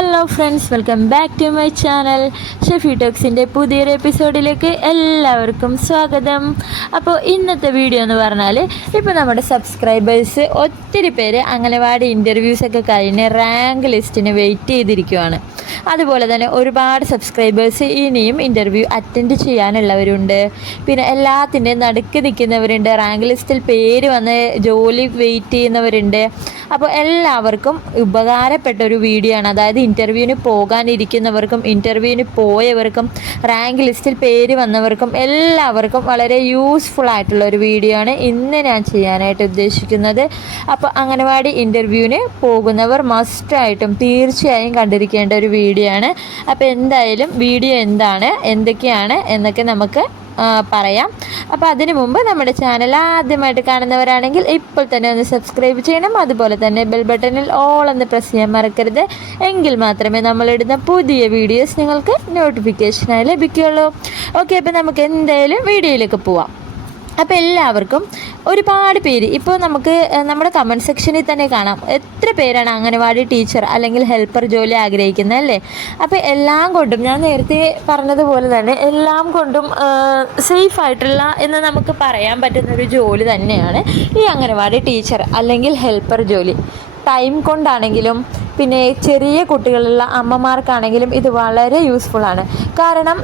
Hello friends welcome back to my channel. Shefi ടോക്സിന്റെ പുതിയൊരു എപ്പിസോഡിലേക്ക് എല്ലാവർക്കും സ്വാഗതം. അപ്പോൾ ഇന്നത്തെ വീഡിയോ എന്ന് പറഞ്ഞാൽ ഇപ്പോൾ നമ്മുടെ സബ്സ്ക്രൈബേഴ്സ് ഒത്തിരി പേര് അംഗനവാടി ഇന്റർവ്യൂസൊക്കെ കഴിഞ്ഞ് റാങ്ക് ലിസ്റ്റിന് വെയിറ്റ് ചെയ്തിരിക്കുവാണ്. അതുപോലെ തന്നെ ഒരുപാട് സബ്സ്ക്രൈബേഴ്സ് ഇനിയും ഇന്റർവ്യൂ അറ്റൻഡ് ചെയ്യാനുള്ളവരുണ്ട്. പിന്നെ എല്ലാത്തിന്റെയും നടുക്ക് നിൽക്കുന്നവരുണ്ട് റാങ്ക് ലിസ്റ്റിൽ പേര് വന്ന് ജോലി വെയിറ്റ് ചെയ്യുന്നവരുണ്ട്. അപ്പോൾ എല്ലാവർക്കും ഉപകാരപ്പെട്ട ഒരു വീഡിയോ ആണ്. അതായത് ഇന്റർവ്യൂവിന് പോകാനിരിക്കുന്നവർക്കും ഇന്റർവ്യൂവിന് പോയവർക്കും റാങ്ക് ലിസ്റ്റിൽ പേര് വന്നവർക്കും എല്ലാവർക്കും വളരെ യൂസ്ഫുൾ ആയിട്ടുള്ള ഒരു വീഡിയോ ആണ് ഇന്ന് ഞാൻ ചെയ്യാനായിട്ട് ഉദ്ദേശിക്കുന്നത്. അപ്പോൾ അംഗനവാടി ഇന്റർവ്യൂവിന് പോകുന്നവർ മസ്റ്റായിട്ടും തീർച്ചയായും കണ്ടിരിക്കേണ്ട ഒരു വീഡിയോ ആണ്. അപ്പോൾ എന്തായാലും വീഡിയോ എന്താണ് എന്തൊക്കെയാണ് എന്നൊക്കെ നമുക്ക് പറയാം. അപ്പോൾ അതിനു മുമ്പ് നമ്മുടെ ചാനൽ ആദ്യമായിട്ട് കാണുന്നവരാണെങ്കിൽ ഇപ്പോൾ തന്നെ ഒന്ന് സബ്സ്ക്രൈബ് ചെയ്യണം. അതുപോലെ തന്നെ ബെൽ ബട്ടണിൽ ഓൾ എന്ന് പ്രസ് ചെയ്യാൻ മറക്കരുത്. എങ്കിൽ മാത്രമേ നമ്മളിടുന്ന പുതിയ വീഡിയോസ് നിങ്ങൾക്ക് നോട്ടിഫിക്കേഷനായി ലഭിക്കുകയുള്ളൂ. ഓക്കെ അപ്പോൾ നമുക്ക് എന്തായാലും വീഡിയോയിലേക്ക് പോവാം. അപ്പോൾ എല്ലാവർക്കും ഒരുപാട് പേര് ഇപ്പോൾ നമുക്ക് നമ്മുടെ കമന്റ് സെക്ഷനിൽ തന്നെ കാണാം. എത്ര പേരാണ് അംഗനവാടി ടീച്ചർ അല്ലെങ്കിൽ ഹെൽപ്പർ ജോലി ആഗ്രഹിക്കുന്നത് അല്ലേ? അപ്പോൾ എല്ലാം കൊണ്ടും ഞാൻ നേരത്തെ പറഞ്ഞതുപോലെ തന്നെ എല്ലാം കൊണ്ടും സേഫ് ആയിട്ടുള്ള എന്ന് നമുക്ക് പറയാൻ പറ്റുന്ന ഒരു ജോലി തന്നെയാണ് ഈ അംഗനവാടി ടീച്ചർ അല്ലെങ്കിൽ ഹെൽപ്പർ ജോലി. ടൈം കൊണ്ടാണെങ്കിലും പിന്നെ ചെറിയ കുട്ടികളുള്ള അമ്മമാർക്കാണെങ്കിലും ഇത് വളരെ യൂസ്ഫുൾ ആണ്. കാരണം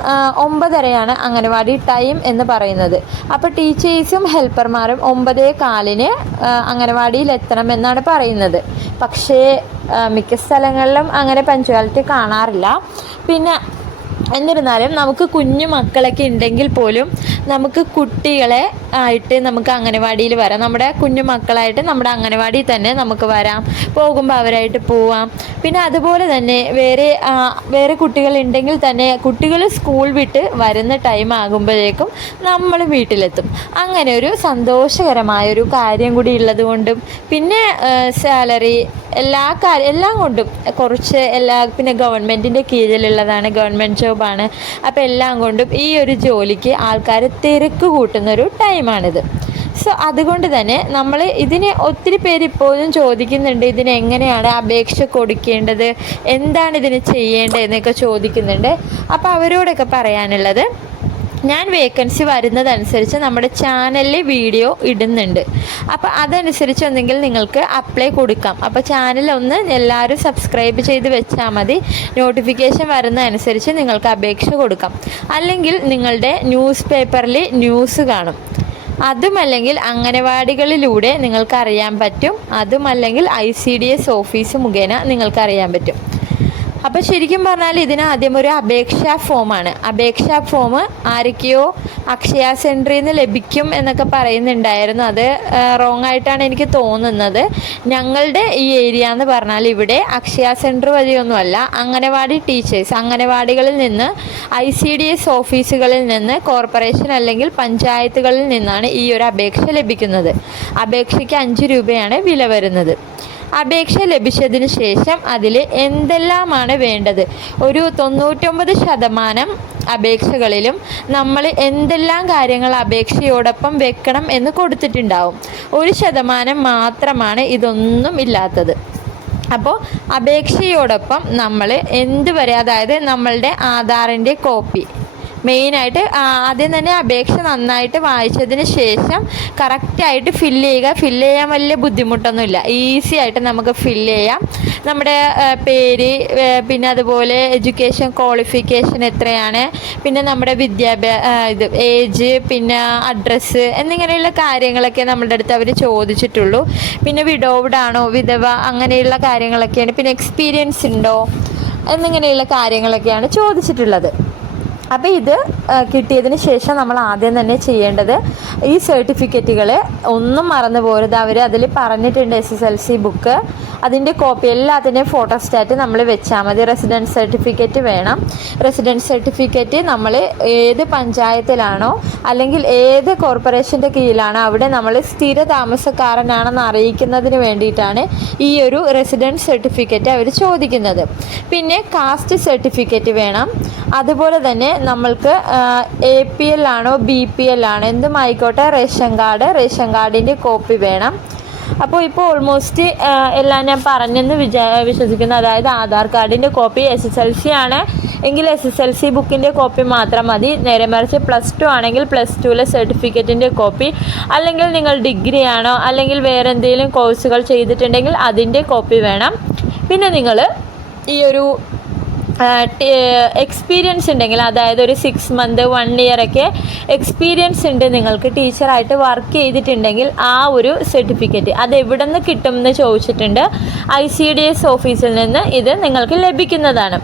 ഒമ്പതരയാണ് അംഗനവാടി ടൈം എന്ന് പറയുന്നത്. അപ്പോൾ ടീച്ചേഴ്സും ഹെൽപ്പർമാരും ഒമ്പതേ കാലിന് അംഗനവാടിയിൽ എത്തണം എന്നാണ് പറയുന്നത്. പക്ഷേ മിക്ക സ്ഥലങ്ങളിലും അങ്ങനെ പഞ്ച്വാലിറ്റി കാണാറില്ല. പിന്നെ എന്നിരുന്നാലും നമുക്ക് കുഞ്ഞു മക്കളൊക്കെ ഉണ്ടെങ്കിൽ പോലും നമുക്ക് കുട്ടികളെ ആയിട്ട് നമുക്ക് അംഗനവാടിയിൽ വരാം. നമ്മുടെ കുഞ്ഞു മക്കളായിട്ട് നമ്മുടെ അംഗനവാടിയിൽ തന്നെ നമുക്ക് വരാം. പോകുമ്പോൾ അവരായിട്ട് പോവാം. പിന്നെ അതുപോലെ തന്നെ വേറെ വേറെ കുട്ടികൾ ഉണ്ടെങ്കിൽ തന്നെ കുട്ടികൾ സ്കൂൾ വിട്ട് വരുന്ന ടൈം ആകുമ്പോഴേക്കും നമ്മൾ വീട്ടിലെത്തും. അങ്ങനെ ഒരു സന്തോഷകരമായ ഒരു കാര്യം കൂടി ഉള്ളത് കൊണ്ടും പിന്നെ സാലറി എല്ലാ കാര്യം എല്ലാം കൊണ്ടും കുറച്ച് എല്ലാ പിന്നെ ഗവൺമെന്റിന്റെ കീഴിലുള്ളതാണ് ഗവൺമെന്റ് ജോബാണ് അപ്പോൾ എല്ലാം കൊണ്ടും ഈ ഒരു ജോലിക്ക് ആൾക്കാർ തിരക്ക് കൂട്ടുന്നൊരു ടൈമാണിത്. സോ അതുകൊണ്ട് തന്നെ നമ്മൾ ഇതിന് ഒത്തിരി പേര് ഇപ്പോഴും ചോദിക്കുന്നുണ്ട് ഇതിന് എങ്ങനെയാണ് അപേക്ഷ കൊടുക്കേണ്ടത് എന്താണ് ഇതിന് ചെയ്യേണ്ടത് എന്നൊക്കെ ചോദിക്കുന്നുണ്ട്. അപ്പോൾ അവരോടൊക്കെ പറയാനുള്ളത് ഞാൻ വേക്കൻസി വരുന്നതനുസരിച്ച് നമ്മുടെ ചാനലിൽ വീഡിയോ ഇടുന്നുണ്ട്. അപ്പോൾ അതനുസരിച്ച് ഒന്നെങ്കിൽ നിങ്ങൾക്ക് അപ്ലൈ കൊടുക്കാം. അപ്പോൾ ചാനൽ ഒന്ന് എല്ലാവരും സബ്സ്ക്രൈബ് ചെയ്ത് വെച്ചാൽ മതി. നോട്ടിഫിക്കേഷൻ വരുന്നതനുസരിച്ച് നിങ്ങൾക്ക് അപേക്ഷ കൊടുക്കാം. അല്ലെങ്കിൽ നിങ്ങളുടെ ന്യൂസ് പേപ്പറിൽ ന്യൂസ് കാണും. അതുമല്ലെങ്കിൽ അംഗനവാടികളിലൂടെ നിങ്ങൾക്കറിയാൻ പറ്റും. അതുമല്ലെങ്കിൽ I C D S office മുഖേന നിങ്ങൾക്കറിയാൻ പറ്റും. അപ്പോൾ ശരിക്കും പറഞ്ഞാൽ ഇതിന് ആദ്യം ഒരു അപേക്ഷാ ഫോമാണ്. അപേക്ഷാ ഫോം ആരൊക്കെയോ അക്ഷയ സെന്ററിൽ നിന്ന് ലഭിക്കും എന്നൊക്കെ പറയുന്നുണ്ടായിരുന്നു. അത് റോങ് ആയിട്ടാണ് എനിക്ക് തോന്നുന്നത്. ഞങ്ങളുടെ ഈ ഏരിയ എന്ന് പറഞ്ഞാൽ ഇവിടെ അക്ഷയ സെന്റർ വഴിയൊന്നുമല്ല അംഗനവാടി ടീച്ചേഴ്സ് അംഗനവാടികളിൽ നിന്ന് ഐ സി ഡി എസ് ഓഫീസുകളിൽ നിന്ന് കോർപ്പറേഷൻ അല്ലെങ്കിൽ പഞ്ചായത്തുകളിൽ നിന്നാണ് ഈ ഒരു അപേക്ഷ ലഭിക്കുന്നത്. അപേക്ഷയ്ക്ക് അഞ്ച് രൂപയാണ് വില വരുന്നത്. അപേക്ഷ ലഭിച്ചതിന് ശേഷം അതിൽ എന്തെല്ലാമാണ് വേണ്ടത്? ഒരു തൊണ്ണൂറ്റൊമ്പത് ശതമാനം അപേക്ഷകളിലും നമ്മൾ എന്തെല്ലാം കാര്യങ്ങൾ അപേക്ഷയോടൊപ്പം വെക്കണം എന്ന് കൊടുത്തിട്ടുണ്ടാവും. ഒരു ശതമാനം മാത്രമാണ് ഇതൊന്നും ഇല്ലാത്തത്. അപ്പോൾ അപേക്ഷയോടൊപ്പം നമ്മൾ എന്ത് വരെ അതായത് നമ്മളുടെ ആധാറിന്റെ കോപ്പി മെയിനായിട്ട് ആദ്യം തന്നെ അപേക്ഷ നന്നായിട്ട് വായിച്ചതിന് ശേഷം കറക്റ്റായിട്ട് ഫില്ല് ചെയ്യുക. ഫില്ല് ചെയ്യാൻ വലിയ ബുദ്ധിമുട്ടൊന്നുമില്ല. ഈസി ആയിട്ട് നമുക്ക് ഫില്ല് ചെയ്യാം. നമ്മുടെ പേര് പിന്നെ അതുപോലെ എഡ്യൂക്കേഷൻ ക്വാളിഫിക്കേഷൻ എത്രയാണ് പിന്നെ നമ്മുടെ വിദ്യാഭ്യാസ ഇത് ഏജ് പിന്നെ അഡ്രസ്സ് എന്നിങ്ങനെയുള്ള കാര്യങ്ങളൊക്കെ നമ്മുടെ അടുത്ത് അവർ ചോദിച്ചിട്ടുള്ളൂ. പിന്നെ വിഡോവ്ഡ് ആണോ വിധവ അങ്ങനെയുള്ള കാര്യങ്ങളൊക്കെയാണ്. പിന്നെ എക്സ്പീരിയൻസ് ഉണ്ടോ എന്നിങ്ങനെയുള്ള കാര്യങ്ങളൊക്കെയാണ് ചോദിച്ചിട്ടുള്ളത്. അപ്പോൾ ഇത് കിട്ടിയതിന് ശേഷം നമ്മൾ ആദ്യം തന്നെ ചെയ്യേണ്ടത് ഈ സർട്ടിഫിക്കറ്റുകൾ ഒന്നും മറന്നു പോരുത്. അവർ അതിൽ പറഞ്ഞിട്ടുണ്ട് S S L C book അതിന്റെ കോപ്പി എല്ലാത്തിന്റെയും ഫോട്ടോസ്റ്റാറ്റ് നമ്മൾ വെച്ചാൽ മതി. റെസിഡൻസ് സർട്ടിഫിക്കറ്റ് വേണം. റെസിഡൻസ് സർട്ടിഫിക്കറ്റ് നമ്മൾ ഏത് പഞ്ചായത്തിലാണോ അല്ലെങ്കിൽ ഏത് കോർപ്പറേഷന്റെ കീഴിലാണോ അവിടെ നമ്മൾ സ്ഥിര താമസക്കാരനാണെന്ന് അറിയിക്കുന്നതിന് വേണ്ടിയിട്ടാണ് ഈ ഒരു റെസിഡൻസ് സർട്ടിഫിക്കറ്റ് അവർ ചോദിക്കുന്നത്. പിന്നെ കാസ്റ്റ് സർട്ടിഫിക്കറ്റ് വേണം. അതുപോലെ തന്നെ നമ്മൾക്ക് എ പി എൽ ആണോ ബി പി എൽ ആണോ എന്തും ആയിക്കോട്ടെ റേഷൻ കാർഡ് റേഷൻ കാർഡിന്റെ കോപ്പി വേണം. അപ്പോൾ ഇപ്പോൾ ഓൾമോസ്റ്റ് എല്ലാം ഞാൻ പറഞ്ഞെന്ന് വിചാ വിശ്വസിക്കുന്നു. അതായത് ആധാർ കാർഡിന്റെ copy S S L C ആണ്. എങ്കിൽ എസ് എസ് എൽ സി ബുക്കിന്റെ കോപ്പി മാത്രം മതി. നേരെ മറിച്ച് പ്ലസ് ടു ആണെങ്കിൽ പ്ലസ് ടുവിലെ സർട്ടിഫിക്കറ്റിന്റെ കോപ്പി. അല്ലെങ്കിൽ നിങ്ങൾ ഡിഗ്രി ആണോ അല്ലെങ്കിൽ വേറെ എന്തെങ്കിലും കോഴ്സുകൾ ചെയ്തിട്ടുണ്ടെങ്കിൽ അതിന്റെ കോപ്പി വേണം. പിന്നെ നിങ്ങൾ ഈ ഒരു എക്സ്പീരിയൻസ് ഉണ്ടെങ്കിൽ അതായത് ഒരു സിക്സ് മന്ത് വൺ ഇയർ ഒക്കെ എക്സ്പീരിയൻസ് ഉണ്ട് നിങ്ങൾക്ക് ടീച്ചറായിട്ട് വർക്ക് ചെയ്തിട്ടുണ്ടെങ്കിൽ ആ ഒരു സർട്ടിഫിക്കറ്റ് അത് എവിടെ നിന്ന് കിട്ടും എന്ന് ചോദിച്ചിട്ടുണ്ട് ഐ സി ഡി എസ് ഓഫീസിൽ നിന്ന് ഇത് നിങ്ങൾക്ക് ലഭിക്കുന്നതാണ്.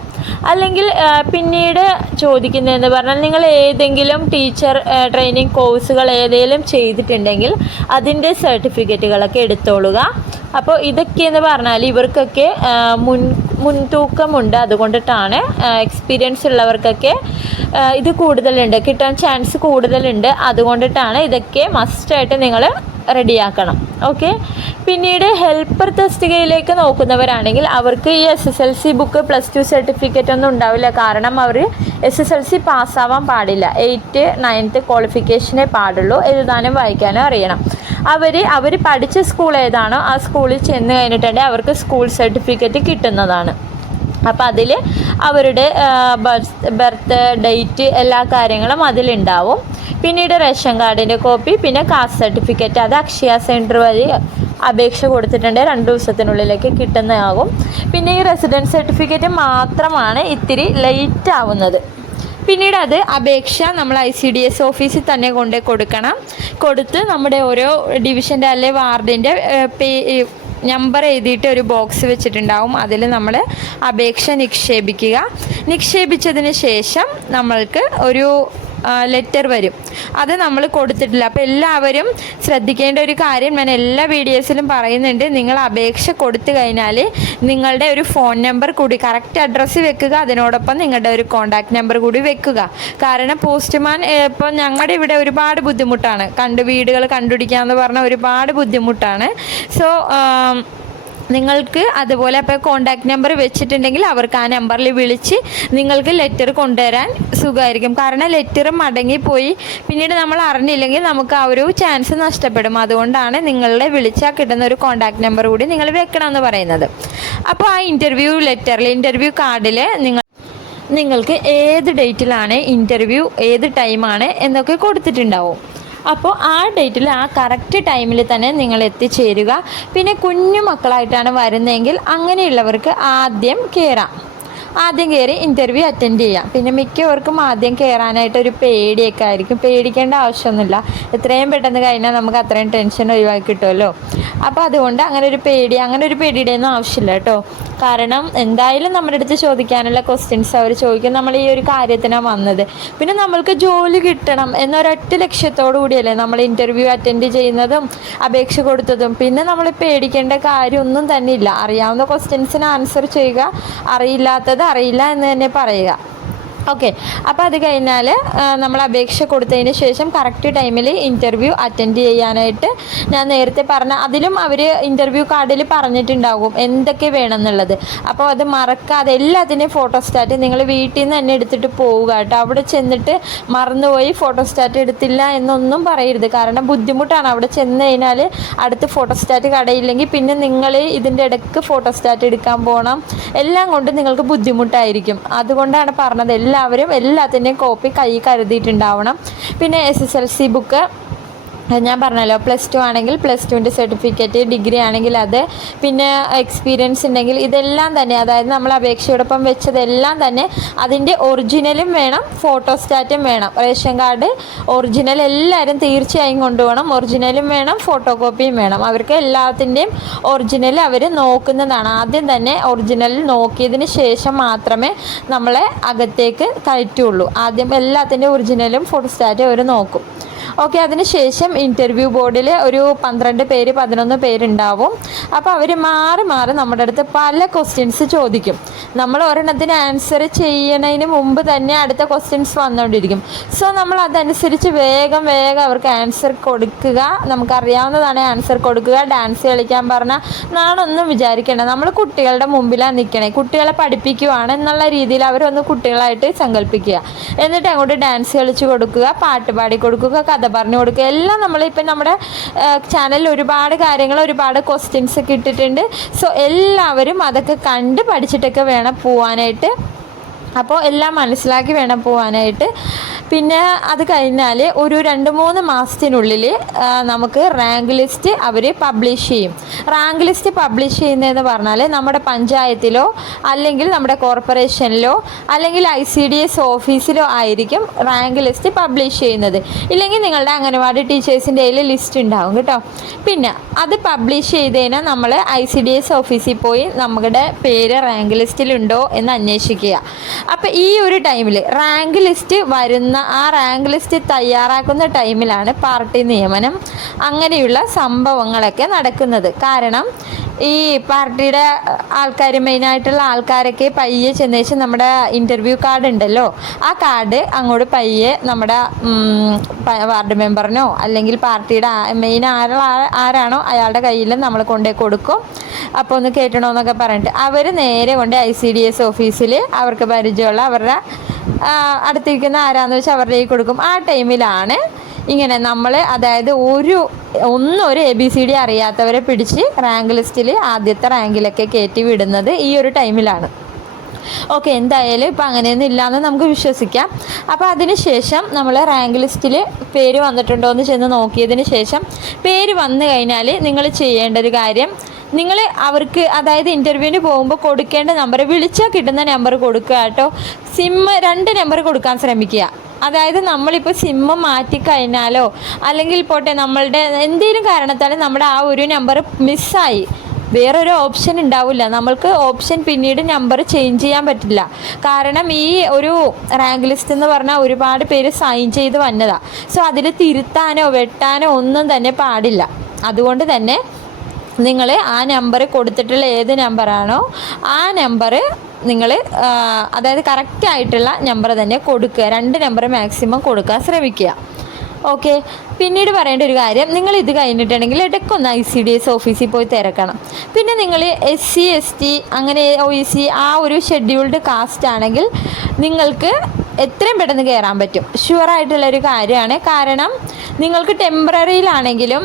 അല്ലെങ്കിൽ പിന്നീട് ചോദിക്കുന്നതെന്ന് പറഞ്ഞാൽ നിങ്ങൾ ഏതെങ്കിലും ടീച്ചർ ട്രെയിനിങ് കോഴ്സുകൾ ഏതെങ്കിലും ചെയ്തിട്ടുണ്ടെങ്കിൽ അതിന്റെ സർട്ടിഫിക്കറ്റുകളൊക്കെ എടുത്തോളുക. അപ്പോൾ ഇതൊക്കെയെന്ന് പറഞ്ഞാൽ ഇവർക്കൊക്കെ മുൻ മുൻതൂക്കമുണ്ട്. അതുകൊണ്ടിട്ടാണ് എക്സ്പീരിയൻസ് ഉള്ളവർക്കൊക്കെ ഇത് കൂടുതലുണ്ട്. കിട്ടാൻ ചാൻസ് കൂടുതലുണ്ട്. അതുകൊണ്ടിട്ടാണ് ഇതൊക്കെ മസ്റ്റായിട്ട് നിങ്ങൾ റെഡിയാക്കണം. ഓക്കെ? പിന്നീട് ഹെൽപ്പർ തസ്തികയിലേക്ക് നോക്കുന്നവരാണെങ്കിൽ അവർക്ക് ഈ S S L C book plus two certificate ഒന്നും ഉണ്ടാവില്ല. കാരണം അവർ എസ് എസ് എൽ സി പാസ്സാവാൻ പാടില്ല. എയ്റ്റ് നയൻത്ത് ക്വാളിഫിക്കേഷനെ പാടുള്ളൂ. എഴുതാനും വായിക്കാനും അറിയണം. അവർ അവർ പഠിച്ച സ്കൂൾ ഏതാണോ ആ സ്കൂളിൽ ചെന്ന് കഴിഞ്ഞിട്ടുണ്ടെങ്കിൽ അവർക്ക് സ്കൂൾ സർട്ടിഫിക്കറ്റ് കിട്ടുന്നതാണ്. അപ്പോൾ അതിൽ അവരുടെ ബർത്ത് ഡേറ്റ് എല്ലാ കാര്യങ്ങളും അതിലുണ്ടാവും. പിന്നീട് റേഷൻ കാർഡിന്റെ കോപ്പി പിന്നെ കാസ്റ്റ് സർട്ടിഫിക്കറ്റ്. അത് അക്ഷയ സെന്റർ വഴി അപേക്ഷ കൊടുത്തിട്ടുണ്ട്. രണ്ട് ദിവസത്തിനുള്ളിലേക്ക് കിട്ടുന്നതാകും. പിന്നെ ഈ റെസിഡൻസ് സർട്ടിഫിക്കറ്റ് മാത്രമാണ് ഇത്തിരി ലേറ്റ് ആവുന്നത്. പിന്നീട് അത് അപേക്ഷ നമ്മൾ ഐ സി ഡി എസ് ഓഫീസിൽ തന്നെ കൊണ്ട് കൊടുക്കണം. കൊടുത്ത് നമ്മുടെ ഓരോ ഡിവിഷന്റെ അല്ലെ വാർഡിന്റെ പേ നമ്പർ എഴുതിയിട്ട് ഒരു ബോക്സ് വെച്ചിട്ടുണ്ടാവും. അതിൽ നമ്മൾ അപേക്ഷ നിക്ഷേപിക്കുക. നിക്ഷേപിച്ചതിന് ശേഷം നമ്മൾക്ക് ഒരു ലെറ്റർ വരും. അത് നമ്മൾ കൊടുത്തിട്ടില്ല. അപ്പോൾ എല്ലാവരും ശ്രദ്ധിക്കേണ്ട ഒരു കാര്യം ഞാൻ എല്ലാ വീഡിയോസിലും പറയുന്നുണ്ട്. നിങ്ങൾ അപേക്ഷ കൊടുത്തു കഴിഞ്ഞാൽ നിങ്ങളുടെ ഒരു ഫോൺ നമ്പർ കൂടി കറക്റ്റ് അഡ്രസ്സ് വെക്കുക. അതിനോടൊപ്പം നിങ്ങളുടെ ഒരു കോൺടാക്ട് നമ്പർ കൂടി വെക്കുക. കാരണം പോസ്റ്റ്മാൻ ഇപ്പോൾ ഞങ്ങളുടെ ഇവിടെ ഒരുപാട് ബുദ്ധിമുട്ടാണ്. കണ്ട് വീടുകൾ കണ്ടുപിടിക്കുക എന്ന് പറഞ്ഞാൽ ഒരുപാട് ബുദ്ധിമുട്ടാണ്. സോ നിങ്ങൾക്ക് അതുപോലെ അപ്പോൾ കോണ്ടാക്ട് നമ്പർ വെച്ചിട്ടുണ്ടെങ്കിൽ അവർക്ക് ആ നമ്പറിൽ വിളിച്ച് നിങ്ങൾക്ക് ലെറ്റർ കൊണ്ടുവരാൻ സുഖമായിരിക്കും. കാരണം ലെറ്റർ മടങ്ങിപ്പോയി. പിന്നീട് നമ്മൾ അറിഞ്ഞില്ലെങ്കിൽ നമുക്ക് ആ ഒരു ചാൻസ് നഷ്ടപ്പെടും. അതുകൊണ്ടാണ് നിങ്ങളുടെ വിളിച്ചാൽ കിട്ടുന്ന ഒരു കോണ്ടാക്ട് നമ്പർ കൂടി നിങ്ങൾ വെക്കണമെന്ന് പറയുന്നത്. അപ്പോൾ ആ ഇന്റർവ്യൂ ലെറ്ററിൽ ഇന്റർവ്യൂ കാർഡിൽ നിങ്ങൾ നിങ്ങൾക്ക് ഏത് ഡേറ്റിലാണ് ഇന്റർവ്യൂ ഏത് ടൈമാണ് എന്നൊക്കെ കൊടുത്തിട്ടുണ്ടാവും. അപ്പോൾ ആ ഡേറ്റിൽ ആ കറക്റ്റ് ടൈമിൽ തന്നെ നിങ്ങൾ എത്തിച്ചേരുക. പിന്നെ കുഞ്ഞു മക്കളായിട്ടാണ് വരുന്നതെങ്കിൽ അങ്ങനെയുള്ളവർക്ക് ആദ്യം കയറാം ആദ്യം കയറി ഇന്റർവ്യൂ അറ്റൻഡ് ചെയ്യാം. പിന്നെ മിക്കവർക്കും ആദ്യം കയറാനായിട്ട് ഒരു പേടിയൊക്കെ ആയിരിക്കും. പേടിക്കേണ്ട ആവശ്യമൊന്നുമില്ല. എത്രയും പെട്ടെന്ന് കഴിഞ്ഞാൽ നമുക്ക് അത്രയും ടെൻഷൻ ഒഴിവാക്കി കിട്ടുമല്ലോ. അപ്പോൾ അതുകൊണ്ട് അങ്ങനെ ഒരു പേടി അങ്ങനെ ഒരു പേടിയുടെ ഒന്നും ആവശ്യമില്ല കേട്ടോ. കാരണം എന്തായാലും നമ്മുടെ അടുത്ത് ചോദിക്കാനുള്ള ക്വസ്റ്റ്യൻസ് അവർ ചോദിക്കും. നമ്മൾ ഈ ഒരു കാര്യത്തിനാണ് വന്നത്. പിന്നെ നമ്മൾക്ക് ജോലി കിട്ടണം എന്നൊരൊറ്റ ലക്ഷ്യത്തോടു കൂടിയല്ലേ നമ്മൾ ഇന്റർവ്യൂ അറ്റൻഡ് ചെയ്യുന്നതും അപേക്ഷ കൊടുത്തതും. പിന്നെ നമ്മൾ പേടിക്കേണ്ട കാര്യമൊന്നും തന്നെ ഇല്ല. അറിയാവുന്ന ക്വസ്റ്റ്യൻസിന് ആൻസർ ചെയ്യുക അറിയില്ലാത്തത് അറിയില്ല എന്ന് തന്നെ പറയുക. ഓക്കെ അപ്പോൾ അത് കഴിഞ്ഞാൽ നമ്മൾ അപേക്ഷ കൊടുത്തതിന് ശേഷം കറക്റ്റ് ടൈമിൽ ഇന്റർവ്യൂ അറ്റൻഡ് ചെയ്യാനായിട്ട് ഞാൻ നേരത്തെ പറഞ്ഞ അതിലും അവർ ഇന്റർവ്യൂ കാർഡിൽ പറഞ്ഞിട്ടുണ്ടാകും എന്തൊക്കെ വേണമെന്നുള്ളത്. അപ്പോൾ അത് മറക്കാതെ എല്ലാത്തിന്റെയും ഫോട്ടോസ്റ്റാറ്റ് നിങ്ങൾ വീട്ടിൽ നിന്ന് തന്നെ എടുത്തിട്ട് പോവുക കേട്ടോ. അവിടെ ചെന്നിട്ട് മറന്നുപോയി ഫോട്ടോസ്റ്റാറ്റ് എടുത്തില്ല എന്നൊന്നും പറയരുത്. കാരണം ബുദ്ധിമുട്ടാണ് അവിടെ ചെന്ന് കഴിഞ്ഞാൽ അടുത്ത് ഫോട്ടോസ്റ്റാറ്റ് കടയില്ലെങ്കിൽ പിന്നെ നിങ്ങൾ ഇതിന്റെ ഇടയ്ക്ക് ഫോട്ടോസ്റ്റാറ്റ് എടുക്കാൻ പോകണം എല്ലാം കൊണ്ട് നിങ്ങൾക്ക് ബുദ്ധിമുട്ടായിരിക്കും. അതുകൊണ്ടാണ് പറഞ്ഞത്. എല്ലാവരും എല്ലാത്തിന്റെയും കോപ്പി കൈ കരുതിയിട്ടുണ്ടാവണം. പിന്നെ S S L C book ഞാൻ പറഞ്ഞല്ലോ പ്ലസ് ടു ആണെങ്കിൽ പ്ലസ് ടുവിന്റെ സർട്ടിഫിക്കറ്റ് ഡിഗ്രി ആണെങ്കിൽ അത്. പിന്നെ എക്സ്പീരിയൻസ് ഉണ്ടെങ്കിൽ ഇതെല്ലാം തന്നെ അതായത് നമ്മൾ അപേക്ഷയോടൊപ്പം വെച്ചതെല്ലാം തന്നെ അതിന്റെ ഒറിജിനലും വേണം ഫോട്ടോസ്റ്റാറ്റും വേണം. റേഷൻ കാർഡ് ഒറിജിനൽ എല്ലാവരും തീർച്ചയായും കൊണ്ടുപോകണം. ഒറിജിനലും വേണം ഫോട്ടോ കോപ്പിയും വേണം. അവർക്ക് എല്ലാത്തിന്റെയും ഒറിജിനൽ അവർ നോക്കുന്നതാണ്. ആദ്യം തന്നെ ഒറിജിനൽ നോക്കിയതിന് ശേഷം മാത്രമേ നമ്മളെ അകത്തേക്ക് കയറ്റുള്ളൂ. ആദ്യം എല്ലാത്തിന്റെ ഒറിജിനലും ഫോട്ടോസ്റ്റാറ്റും അവർ നോക്കും. ഓക്കെ അതിനുശേഷം ഇന്റർവ്യൂ ബോർഡിൽ ഒരു പന്ത്രണ്ട് പേര് പതിനൊന്ന് പേരുണ്ടാവും. അപ്പോൾ അവർ മാറി മാറി നമ്മുടെ അടുത്ത് പല ക്വസ്റ്റ്യൻസ് ചോദിക്കും. നമ്മൾ ഒരെണ്ണത്തിന് ആൻസർ ചെയ്യണതിന് മുമ്പ് തന്നെ അടുത്ത ക്വസ്റ്റ്യൻസ് വന്നുകൊണ്ടിരിക്കും സോ നമ്മൾ അതനുസരിച്ച് വേഗം വേഗം അവർക്ക് ആൻസർ കൊടുക്കുക. നമുക്കറിയാവുന്നതാണ് ആൻസർ കൊടുക്കുക. ഡാൻസ് കളിക്കാൻ പറഞ്ഞാൽ നാളൊന്നും വിചാരിക്കേണ്ട. നമ്മൾ കുട്ടികളുടെ മുമ്പിലാണ് നിൽക്കണേ കുട്ടികളെ പഠിപ്പിക്കുവാണ് എന്നുള്ള രീതിയിൽ അവരൊന്ന് കുട്ടികളായിട്ട് സങ്കല്പിക്കുക. എന്നിട്ട് അങ്ങോട്ട് ഡാൻസ് കളിച്ച് കൊടുക്കുക പാട്ട് പാടി കൊടുക്കുക കഥ കഥ പറഞ്ഞു കൊടുക്കുക. എല്ലാം നമ്മളിപ്പം നമ്മുടെ ചാനലിൽ ഒരുപാട് കാര്യങ്ങൾ ഒരുപാട് ക്വസ്റ്റ്യൻസ് ഒക്കെ ഇട്ടിട്ടുണ്ട്. സോ എല്ലാവരും അതൊക്കെ കണ്ട് പഠിച്ചിട്ടൊക്കെ വേണം പോവാനായിട്ട്. അപ്പോൾ എല്ലാം മനസ്സിലാക്കി വേണം പോകാനായിട്ട് പിന്നെ അത് കഴിഞ്ഞാൽ ഒരു രണ്ട് മൂന്ന് മാസത്തിനുള്ളിൽ നമുക്ക് റാങ്ക് ലിസ്റ്റ് അവർ പബ്ലിഷ് ചെയ്യും. റാങ്ക് ലിസ്റ്റ് പബ്ലിഷ് ചെയ്യുന്നതെന്ന് പറഞ്ഞാൽ നമ്മുടെ പഞ്ചായത്തിലോ അല്ലെങ്കിൽ നമ്മുടെ കോർപ്പറേഷനിലോ അല്ലെങ്കിൽ ഐ സി ഡി എസ് ഓഫീസിലോ ആയിരിക്കും റാങ്ക് ലിസ്റ്റ് പബ്ലിഷ് ചെയ്യുന്നത്. ഇല്ലെങ്കിൽ നിങ്ങളുടെ അംഗനവാടി ടീച്ചേഴ്സിന്റെ കയ്യിൽ ലിസ്റ്റ് ഉണ്ടാവും കേട്ടോ. പിന്നെ അത് പബ്ലിഷ് ചെയ്ത് കഴിഞ്ഞാൽ നമ്മൾ ഐ സി ഡി എസ് ഓഫീസിൽ പോയി നമ്മുടെ പേര് റാങ്ക് ലിസ്റ്റിലുണ്ടോ എന്ന് അന്വേഷിക്കുക. അപ്പോൾ ഈ ഒരു ടൈമിൽ റാങ്ക് ലിസ്റ്റ് വരുന്ന ആ റാങ്ക് ലിസ്റ്റ് തയ്യാറാക്കുന്ന ടൈമിലാണ് പാർട്ടി നിയമനം അങ്ങനെയുള്ള സംഭവങ്ങളൊക്കെ നടക്കുന്നത്. കാരണം ഈ പാർട്ടിയുടെ ആൾക്കാർ മെയിനായിട്ടുള്ള ആൾക്കാരൊക്കെ പയ്യെ ചെന്നേച്ച് നമ്മുടെ ഇന്റർവ്യൂ കാർഡ് ഉണ്ടല്ലോ. ആ കാർഡ് അങ്ങോട്ട് പയ്യെ നമ്മുടെ വാർഡ് മെമ്പറിനോ അല്ലെങ്കിൽ പാർട്ടിയുടെ മെയിൻ ആരാ ആരാണോ അയാളുടെ കയ്യിൽ നമ്മൾ കൊണ്ടേ കൊടുക്കും. അപ്പോൾ ഒന്ന് കേട്ടണമെന്നൊക്കെ പറഞ്ഞിട്ട് അവർ നേരെ കൊണ്ട് ഐ സി ഡി എസ് ഓഫീസിൽ അവർക്ക് പരിചയമുള്ള അവരുടെ അടുത്തിരിക്കുന്ന ആരാന്ന് വെച്ചാൽ അവരുടെ കൊടുക്കും. ആ ടൈമിലാണ് ഇങ്ങനെ നമ്മൾ അതായത് ഒരു ഒന്നും ഒരു എ ബി സി ഡി അറിയാത്തവരെ പിടിച്ച് റാങ്ക് ലിസ്റ്റിൽ ആദ്യത്തെ റാങ്കിലൊക്കെ കയറ്റി വിടുന്നത് ഈ ഒരു ടൈമിലാണ്. ഓക്കെ എന്തായാലും ഇപ്പം അങ്ങനെയൊന്നും ഇല്ലയെന്ന് നമുക്ക് വിശ്വസിക്കാം. അപ്പോൾ അതിന് ശേഷം നമ്മൾ റാങ്ക് ലിസ്റ്റിൽ പേര് വന്നിട്ടുണ്ടോ എന്ന് ചെന്ന് നോക്കിയതിന് ശേഷം പേര് വന്നു കഴിഞ്ഞാൽ നിങ്ങൾ ചെയ്യേണ്ട ഒരു കാര്യം നിങ്ങൾ അവർക്ക് അതായത് ഇന്റർവ്യൂവിന് പോകുമ്പോൾ കൊടുക്കേണ്ട നമ്പർ വിളിച്ചാൽ കിട്ടുന്ന നമ്പർ കൊടുക്കുക കേട്ടോ. സിമ്മ് രണ്ട് നമ്പർ കൊടുക്കാൻ ശ്രമിക്കുക. അതായത് നമ്മളിപ്പോൾ സിമ്മ് മാറ്റിക്കഴിഞ്ഞാലോ അല്ലെങ്കിൽ പോട്ടെ നമ്മളുടെ എന്തെങ്കിലും കാരണത്താൽ നമ്മുടെ ആ ഒരു നമ്പർ മിസ്സായി വേറൊരു ഓപ്ഷൻ ഉണ്ടാവില്ല. നമ്മൾക്ക് ഓപ്ഷൻ പിന്നീട് നമ്പർ ചേഞ്ച് ചെയ്യാൻ പറ്റില്ല. കാരണം ഈ ഒരു റാങ്ക് ലിസ്റ്റ് എന്ന് പറഞ്ഞാൽ ഒരുപാട് പേര് സൈൻ ചെയ്ത് വന്നതാണ് സോ അതിൽ തിരുത്താനോ വെട്ടാനോ ഒന്നും തന്നെ പാടില്ല. അതുകൊണ്ട് തന്നെ നിങ്ങൾ ആ നമ്പർ കൊടുത്തിട്ടുള്ള ഏത് നമ്പറാണോ ആ നമ്പർ നിങ്ങൾ അതായത് കറക്റ്റായിട്ടുള്ള നമ്പർ തന്നെ കൊടുക്കുക. രണ്ട് നമ്പർ മാക്സിമം കൊടുക്കാൻ ശ്രമിക്കുക. ഓക്കെ പിന്നീട് പറയേണ്ട ഒരു കാര്യം നിങ്ങൾ ഇത് കഴിഞ്ഞിട്ടുണ്ടെങ്കിൽ ഇടയ്ക്കൊന്ന് ഐ സി ഡി എസ് ഓഫീസിൽ പോയി തിരക്കണം. പിന്നെ നിങ്ങൾ എസ് സി എസ് ടി അങ്ങനെ ഒ ഇ സി ആ ഒരു ഷെഡ്യൂൾഡ് കാസ്റ്റ് ആണെങ്കിൽ നിങ്ങൾക്ക് എത്രയും പെട്ടെന്ന് കയറാൻ പറ്റും. ഷുവറായിട്ടുള്ളൊരു കാര്യമാണ്. കാരണം നിങ്ങൾക്ക് ടെമ്പററിയിലാണെങ്കിലും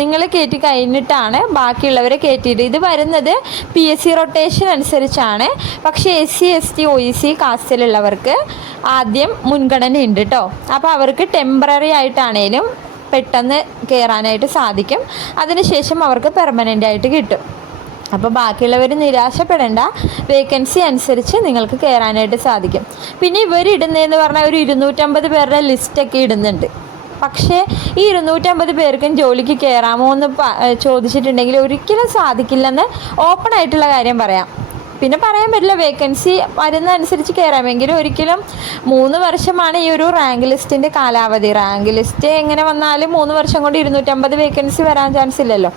നിങ്ങൾ കയറ്റി കഴിഞ്ഞിട്ടാണ് ബാക്കിയുള്ളവരെ കയറ്റിയിട്ട് ഇത് വരുന്നത് പി എസ് സി റൊട്ടേഷൻ അനുസരിച്ചാണ്. പക്ഷേ S C S T O E C കാസ്റ്റിലുള്ളവർക്ക് ആദ്യം മുൻഗണന ഉണ്ട് കേട്ടോ അപ്പോൾ അവർക്ക് ടെമ്പററി ആയിട്ടാണേലും പെട്ടെന്ന് കയറാനായിട്ട് സാധിക്കും. അതിനുശേഷം അവർക്ക് പെർമനന്റ് ആയിട്ട് കിട്ടും. അപ്പോൾ ബാക്കിയുള്ളവർ നിരാശപ്പെടേണ്ട. വേക്കൻസി അനുസരിച്ച് നിങ്ങൾക്ക് കയറാനായിട്ട് സാധിക്കും. പിന്നെ ഇവർ ഇടുന്നതെന്ന് പറഞ്ഞാൽ ഒരു ഇരുന്നൂറ്റമ്പത് പേരുടെ ലിസ്റ്റൊക്കെ ഇടുന്നുണ്ട്. പക്ഷേ ഈ ഇരുന്നൂറ്റമ്പത് പേർക്കും ജോലിക്ക് കയറാമോ എന്ന് ചോദിച്ചിട്ടുണ്ടെങ്കിൽ ഒരിക്കലും സാധിക്കില്ലെന്ന് ഓപ്പൺ ആയിട്ടുള്ള കാര്യം പറയാം. പിന്നെ പറയാൻ പറ്റില്ല വേക്കൻസി വരുന്നതനുസരിച്ച് കയറാമെങ്കിലും ഒരിക്കലും മൂന്ന് വർഷമാണ് ഈ ഒരു റാങ്ക് ലിസ്റ്റിന്റെ കാലാവധി. റാങ്ക് ലിസ്റ്റ് എങ്ങനെ വന്നാലും മൂന്ന് വർഷം കൊണ്ട് ഇരുന്നൂറ്റമ്പത് വേക്കൻസി വരാൻ ചാൻസ് ഇല്ലല്ലോ.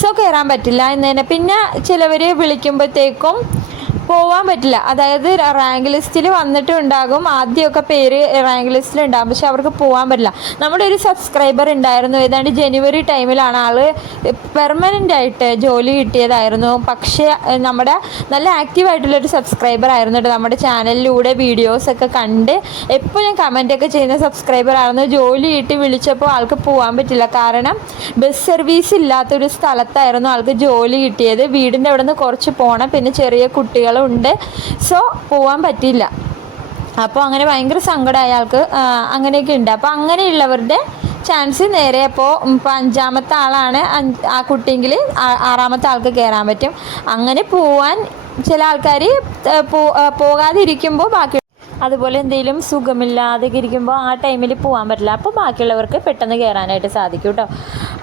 സോ കയറാൻ പറ്റില്ല എന്ന് തന്നെ പിന്നെ ചിലവർ വിളിക്കുമ്പോഴത്തേക്കും പോവാൻ പറ്റില്ല. അതായത് റാങ്ക് ലിസ്റ്റിൽ വന്നിട്ടും ഉണ്ടാകും ആദ്യമൊക്കെ പേര് റാങ്ക് ലിസ്റ്റിൽ ഉണ്ടാകും പക്ഷെ അവർക്ക് പോകാൻ പറ്റില്ല. നമ്മുടെ ഒരു സബ്സ്ക്രൈബർ ഉണ്ടായിരുന്നു. ഏതാണ്ട് ജനുവരി ടൈമിലാണ് ആൾ പെർമനന്റ് ആയിട്ട് ജോലി കിട്ടിയതായിരുന്നു. പക്ഷേ നമ്മുടെ നല്ല ആക്റ്റീവ് ആയിട്ടുള്ള ഒരു സബ്സ്ക്രൈബർ ആയിരുന്നു കേട്ടോ. നമ്മുടെ ചാനലിലൂടെ വീഡിയോസ് ഒക്കെ കണ്ട് എപ്പോൾ ഞാൻ കമന്റ് ഒക്കെ ചെയ്യുന്ന സബ്സ്ക്രൈബർ ആയിരുന്നു ജോലി കിട്ടി വിളിച്ചപ്പോൾ ആൾക്ക് പോകാൻ പറ്റില്ല. കാരണം ബസ് സർവീസ് ഇല്ലാത്തൊരു സ്ഥലത്തായിരുന്നു ആൾക്ക് ജോലി കിട്ടിയത്. വീടിന്റെ അവിടെ നിന്ന് കുറച്ച് പോകണം പിന്നെ ചെറിയ കുട്ടികളും ഉണ്ട് സോ പോകാൻ പറ്റില്ല അപ്പോൾ അങ്ങനെ ഭയങ്കര സങ്കടം അയാൾക്ക് അങ്ങനെയൊക്കെ ഉണ്ട്. അപ്പോൾ അങ്ങനെയുള്ളവരുടെ ചാൻസ് നേരെ അപ്പോൾ ഇപ്പോൾ അഞ്ചാമത്തെ ആളാണ്. ആ കുട്ടിയെങ്കിൽ ആറാമത്തെ ആൾക്ക് കയറാൻ പറ്റും. അങ്ങനെ പോവാൻ ചില ആൾക്കാർ പോകാതിരിക്കുമ്പോൾ ബാക്കി അതുപോലെ എന്തെങ്കിലും സുഖമില്ലാതെ ഇരിക്കുമ്പോൾ ആ ടൈമിൽ പോകാൻ പറ്റില്ല. അപ്പോൾ ബാക്കിയുള്ളവർക്ക് പെട്ടെന്ന് കയറാനായിട്ട് സാധിക്കും കേട്ടോ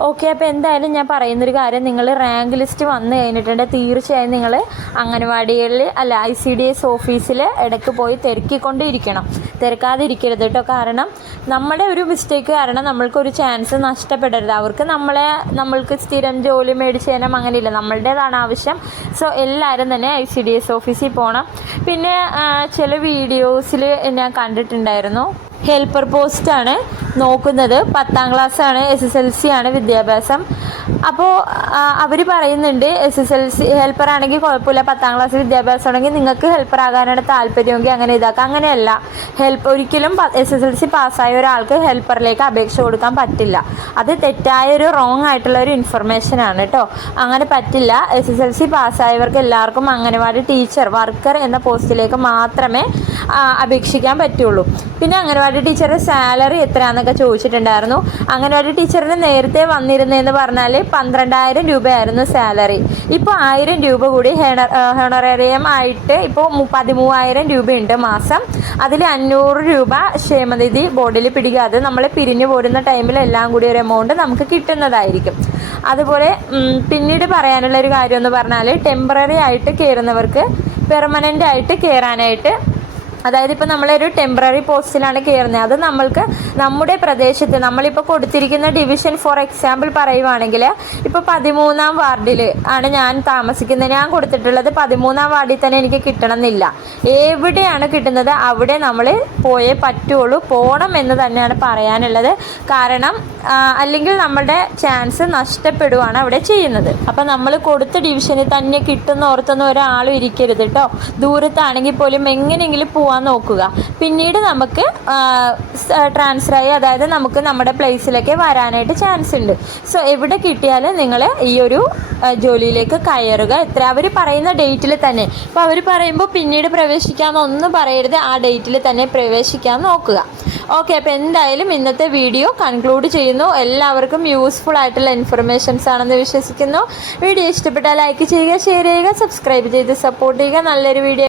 ഓക്കെ അപ്പോൾ എന്തായാലും ഞാൻ പറയുന്നൊരു കാര്യം നിങ്ങൾ റാങ്ക് ലിസ്റ്റ് വന്നു കഴിഞ്ഞിട്ടുണ്ടെങ്കിൽ തീർച്ചയായും നിങ്ങൾ അംഗനവാടികളിൽ അല്ല ഐ സി ഡി എസ് ഓഫീസിൽ ഇടയ്ക്ക് പോയി തിരക്കിക്കൊണ്ടിരിക്കണം. തിരക്കാതെ ഇരിക്കരുത് കേട്ടോ. കാരണം നമ്മുടെ ഒരു മിസ്റ്റേക്ക് കാരണം നമ്മൾക്കൊരു ചാൻസ് നഷ്ടപ്പെടരുത്. അവർക്ക് നമ്മളെ നമ്മൾക്ക് സ്ഥിരം ജോലി മേടിച്ച് തരാം അങ്ങനെയില്ല. നമ്മളുടേതാണ് ആവശ്യം. സോ എല്ലാവരും തന്നെ ഐ സി ഡി എസ് ഓഫീസിൽ പോകണം പിന്നെ ചില വീഡിയോസിൽ ഞാൻ കണ്ടിട്ടുണ്ടായിരുന്നു. ഹെൽപ്പർ പോസ്റ്റാണ് നോക്കുന്നത് പത്താം ക്ലാസ്സാണ് എസ് എസ് എൽ സി ആണ് വിദ്യാഭ്യാസം. അപ്പോൾ അവർ പറയുന്നുണ്ട് S S L C helper ആണെങ്കിൽ കുഴപ്പമില്ല പത്താം ക്ലാസ് വിദ്യാഭ്യാസം ഉണ്ടെങ്കിൽ നിങ്ങൾക്ക് ഹെൽപ്പർ ആകാനാണ് താല്പര്യമെങ്കിൽ അങ്ങനെ ഇതാക്കാം. അങ്ങനെയല്ല. ഹെൽപ്പ് ഒരിക്കലും എസ് എസ് എൽ സി പാസ്സായ ഒരാൾക്ക് ഹെൽപ്പറിലേക്ക് അപേക്ഷ കൊടുക്കാൻ പറ്റില്ല. അത് തെറ്റായ ഒരു റോങ് ആയിട്ടുള്ള ഒരു ഇൻഫർമേഷൻ ആണ് കേട്ടോ. അങ്ങനെ പറ്റില്ല. എസ് എസ് എൽ സി പാസ്സായവർക്ക് എല്ലാവർക്കും അംഗനവാടി ടീച്ചർ വർക്കർ എന്ന പോസ്റ്റിലേക്ക് മാത്രമേ അപേക്ഷിക്കാൻ പറ്റുള്ളൂ. പിന്നെ അംഗനവാടി ടീച്ചറുടെ സാലറി എത്രയാണെന്നൊക്കെ ചോദിച്ചിട്ടുണ്ടായിരുന്നു. അംഗനവാടി ടീച്ചറിന് നേരത്തെ വന്നിരുന്നതെന്ന് പറഞ്ഞാൽ പന്ത്രണ്ടായിരം രൂപയായിരുന്നു സാലറി. ഇപ്പോൾ ആയിരം രൂപ കൂടി ഹെണ- ഹെണറേറിയം ആയിട്ട് ഇപ്പോൾ പതിമൂവായിരം രൂപയുണ്ട് മാസം. അതിൽ അഞ്ഞൂറ് രൂപ ക്ഷേമനിധി ബോർഡിൽ അത് നമ്മൾ പിരിഞ്ഞു പോരുന്ന ടൈമിൽ എല്ലാം കൂടി ഒരു എമൗണ്ട് നമുക്ക് കിട്ടുന്നതായിരിക്കും. അതുപോലെ പിന്നീട് പറയാനുള്ള ഒരു കാര്യം എന്ന് പറഞ്ഞാൽ ടെമ്പററി ആയിട്ട് കയറുന്നവർക്ക് പെർമനന്റ് ആയിട്ട് കയറാനായിട്ട് അതായത് ഇപ്പോൾ നമ്മളൊരു ടെമ്പററി പോസ്റ്റിലാണ് കയറുന്നത് അത് നമ്മൾക്ക് നമ്മുടെ പ്രദേശത്ത് നമ്മളിപ്പോൾ കൊടുത്തിരിക്കുന്ന ഡിവിഷൻ ഫോർ എക്സാമ്പിൾ പറയുവാണെങ്കിൽ ഇപ്പോൾ പതിമൂന്നാം വാർഡിൽ ആണ് ഞാൻ താമസിക്കുന്നത്. ഞാൻ കൊടുത്തിട്ടുള്ളത് പതിമൂന്നാം വാർഡിൽ തന്നെ എനിക്ക് കിട്ടണമെന്നില്ല. എവിടെയാണ് കിട്ടുന്നത്? അവിടെ നമ്മൾ പോയേ പറ്റുള്ളൂ. പോകണം എന്ന് തന്നെയാണ് പറയാനുള്ളത്. കാരണം അല്ലെങ്കിൽ നമ്മളുടെ ചാൻസ് നഷ്ടപ്പെടുവാണ് അവിടെ ചെയ്യുന്നത്. അപ്പം നമ്മൾ കൊടുത്ത ഡിവിഷനിൽ തന്നെ കിട്ടുന്ന ഓർത്തൊന്നും ഒരാളും ഇരിക്കരുത് കേട്ടോ ദൂരത്താണെങ്കിൽ പോലും എങ്ങനെയെങ്കിലും പോകാൻ നോക്കുക. പിന്നീട് നമുക്ക് ട്രാൻസ്ഫർ ആയി അതായത് നമുക്ക് നമ്മുടെ പ്ലേസിലേക്ക് വരാനായിട്ട് ചാൻസ് ഉണ്ട്. സോ എവിടെ കിട്ടിയാലും നിങ്ങൾ ഈ ഒരു ജോലിയിലേക്ക് കയറുക. എത്ര അവർ പറയുന്ന ഡേറ്റിൽ തന്നെ. അപ്പോൾ അവർ പറയുമ്പോൾ പിന്നീട് പ്രവേശിക്കാമെന്നൊന്നും പറയരുത്. ആ ഡേറ്റിൽ തന്നെ പ്രവേശിക്കാൻ നോക്കുക. ഓക്കെ അപ്പോൾ എന്തായാലും ഇന്നത്തെ വീഡിയോ കൺക്ലൂഡ് ചെയ്യുന്നു. എല്ലാവർക്കും യൂസ്ഫുൾ ആയിട്ടുള്ള ഇൻഫർമേഷൻസ് ആണെന്ന് വിശ്വസിക്കുന്നു. വീഡിയോ ഇഷ്ടപ്പെട്ടാൽ ലൈക്ക് ചെയ്യുക ഷെയർ ചെയ്യുക സബ്സ്ക്രൈബ് ചെയ്ത് സപ്പോർട്ട് ചെയ്യുക. നല്ലൊരു വീഡിയോ